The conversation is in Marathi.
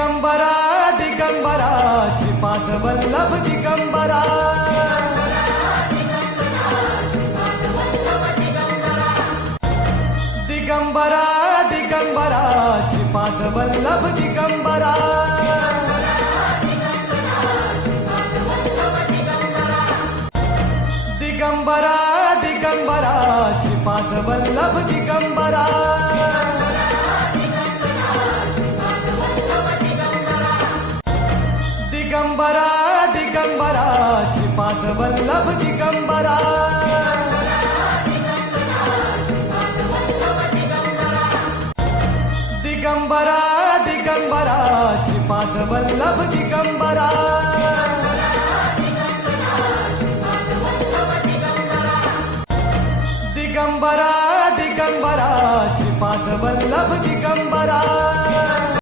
दिगंबरा दिगंबरा श्रीपाद वल्लभ दिगंबरा दिगंबरा दिगंबरा श्रीपाद वल्लभ दिगंबरा दिगंबरा दिगंबरा श्रीपाद वल्लभ दिगंबरा दिगंबरा दिगंबरा श्रीपाद वल्लभ दिगंबरा दिगंबरा दिगंबरा श्रीपाद वल्लभ दिगंबरा दिगंबरा दिगंबरा श्रीपाद वल्लभ दिगंबरा